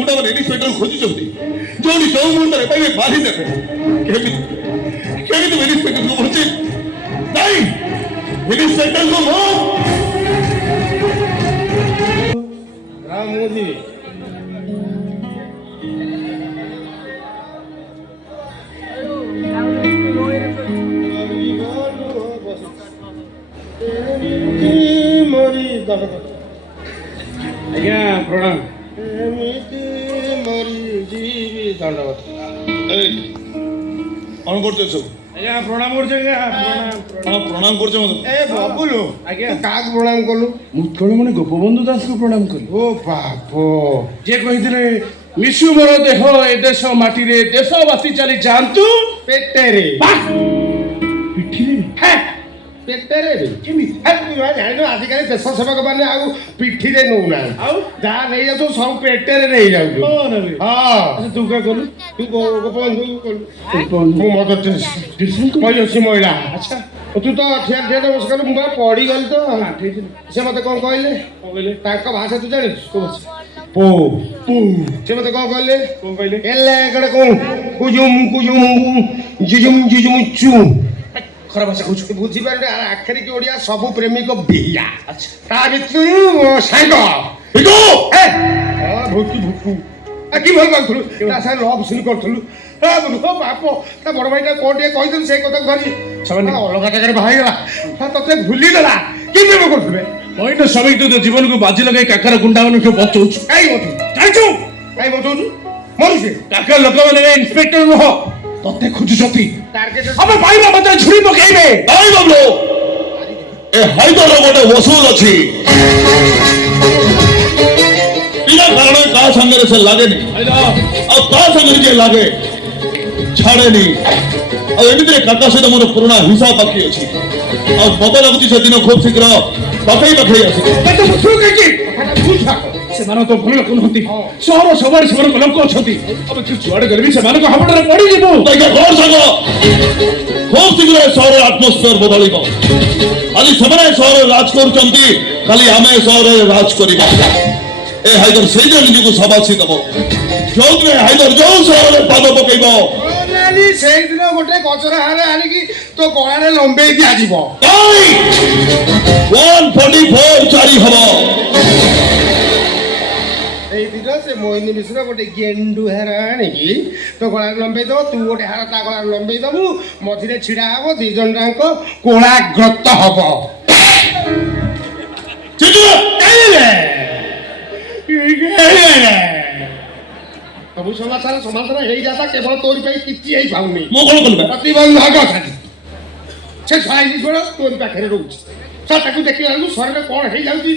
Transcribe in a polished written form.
ଗୁଣ୍ଡ ମାନେ ଇନ୍ସପେକ୍ଟର ଖୋଜୁଛନ୍ତି ଯୋଉଠି ଯୋଉ ମୁଣ୍ଡରେ ପାଇବେ ମାରି ଦେବେ କେମିତି କେମିତି ଇନ୍ସପେକ୍ଟରକୁ ବଞ୍ଚି ନାଇଁ ଇନ୍ସପେକ୍ଟରକୁ ମୁଁ ମୋଦି ଆଜ୍ଞା ପ୍ରଣାମ। ଏମିତି ମରିଯିବି ଦଣ୍ଡବତ। କଣ କରୁଛ ସବୁ ଆଜ୍ଞା ପ୍ରଣାମ କରୁଛି ଆଜ୍ଞା ପ୍ରଣାମ କରୁଛ ମତେ ଏ ବବୁଲୁ ଆଜ୍ଞା କାହାକୁ ପ୍ରଣାମ କଲୁ? ମୁତଳମଣି ଗୋପବନ୍ଧୁ ଦାସକୁ ପ୍ରଣାମ କଲୁ। ଓ ବାପ ଯିଏ କହିଥିଲେ ମିଶୁ ମୋର ଦେହ ଏ ଦେଶ ମାଟିରେ ଦେଶବାସୀ ଚାଲି ଯାଆନ୍ତୁ ପେଟରେ ପିଠିରେ ପେଟରେ କେମିତି ଜାଣିନ ଆଜିକାଲି ଦେଶ ସେବକ ମାନେ ଆଉ ପିଠିରେ ନଉନାହାନ୍ତି ଆଉ ଯାହା ନେଇଯାଉଛୁ ସବୁ ପେଟରେ ନେଇଯାଉଛୁ। ହଁ ତୁ କା କଲୁ ତୁ ଗୋପବନ୍ଧୁ ମୁଁ ମଦ କହିଅଛି ମହିଳା ଆଚ୍ଛା ତୁ ତ ଠିଆ ଠିଆ ନମସ୍କାର ମୁଁ ପଡ଼ିଗଲି ତ ସେ ମତେ କଣ କହିଲେ ତାଙ୍କ ଭାଷା ତୁ ଜାଣିଛୁ ପୋ ସେ ମତେ କଣ କହିଲେ ଏଲେ ଏକଡେ କଣ କୁଜୁମ କୁଜୁମ ଜିଜୁମ ଜିଜୁମ ଚୁ ଖରାପ ଭାଷା କହୁଛୁ ବୁଝିପାରିଲେ ଆଖେରି କି ଓଡିଆ ସବୁ ପ୍ରେମିକ ବିହିଆ ତା ଭିତରୁ ସାଙ୍ଗ ଭୁକି ଭୁକୁ କି ଭଲ ପାଉଥିଲୁ ତା ସାଙ୍ଗେ ଲଭ୍ ସିନ୍ କରୁଥିଲୁ ବାପ ତା ବଡ ଭାଇଟା କଣ ଟିକେ କହିଦେଲୁ ସେଇ କଥା ଧରି ସେମାନେ ଅଲଗା ଜାଗାରେ ବାହା ହେଇଗଲା ତତେ ଭୁଲିଦେଲା କି ପ୍ରେମ କରୁଥିବେ କହିଲେ ସ୍ୱାମୀ ତୁ ଜୀବନକୁ ବାଜି ଲଗାଇ କାକାର ଗୁଣ୍ଡା ମାନଙ୍କୁ ବଞ୍ଚଉଛୁ କାଇଁ ବଞ୍ଚଉଛୁ ଜାଣିଛୁ କାଇଁ ବଞ୍ଚଉଛୁ ମରୁଛି କାକାର ଲୋକମାନେ ଇନ୍ସପେକ୍ଟର ନୁହ ତତେ ଖୋଜୁଛନ୍ତି ଆମେ ପାଇବା ମତେ ଛୁରୀ ପକେଇବେ ନାଇଁ ବାବୁ ଏ ହାଇଦର ଗୋଟେ ଓସୁଲ ଅଛି ବିନା କାରଣ କାହା ସାଙ୍ଗରେ ସେ ଲାଗେନି ଆଉ କାହା ସାଙ୍ଗରେ ଯିଏ ଲାଗେ ଛାଡେନି ଆଉ ଏମିତିରେ କାକା ସହିତ ମୋର ପୁରୁଣା ହିସାବ ବାକି ଅଛି ଆଉ ମତେ ଲାଗୁଛି ସେଦିନ ଖୁବ ଶୀଘ୍ର ପାଖେଇ ଆସି ସେମାନେ ତ ଭଲ ଲୋକ ନୁହନ୍ତି ସହର ସବୁଆଡେ ସେମାନଙ୍କ ଲୋକ ଅଛନ୍ତି ଆମେ ଯୁଆଡେ ଗଲେ ବି ସେମାନଙ୍କ ହାବୁଡରେ ପଡିଯିବୁ ଖୁବ ଶୀଘ୍ର ସହରର ଆଟମୋସ୍ଫିୟର ବଦଳିବ ଆଜି ସେମାନେ ସହରରେ ରାଜ କରୁଛନ୍ତି ଖାଲି ଆମେ ସହରରେ ରାଜ କରିବା ଏ ହାଇଦର ସେଇଦିନ ନିଜକୁ ସବାସି ଦବ ଯୋଉଦିନ ହାଇଦର ଯୋଉ ସହରରେ ପାଦ ପକେଇବ ସେଇଦିନ ଗୋଟେ ଗଜରା ହାର ଆଣିକି ତୋ ଗଳାରେ ଲମ୍ବେଇ ଦିଆଯିବ 144 ଜାରି ହବ ସେଇଦିନ ସେ ମୋହିନୀ ମିଶ୍ର ଗୋଟେ ଗେଣ୍ଡୁ ହାର ଆଣିକି ତୋ ଗଳାରେ ଲମ୍ବେଇ ଦବ ତୁ ଗୋଟେ ହାର ତା ଗଳାରେ ଲମ୍ବେଇ ଦବୁ ମଝିରେ ଛିଡା ହବ ଦି ଜଣ ଯାକ କୋଳାଗ୍ରତ ହବ ସବୁ ସମାଚାର ହେଇଯାତା କେବଳ ତୋରି ପାଇଁ କିଛି ହେଇପାରୁନି ମୁଁ କଣ କରିବି ପ୍ରତିବନ୍ଧକ ସେ ତୋରି ପାଖରେ ରହୁଛି ତାକୁ ଦେଖିଲା ବେଳକୁ ଶରୀର କଣ ହେଇଯାଉଛି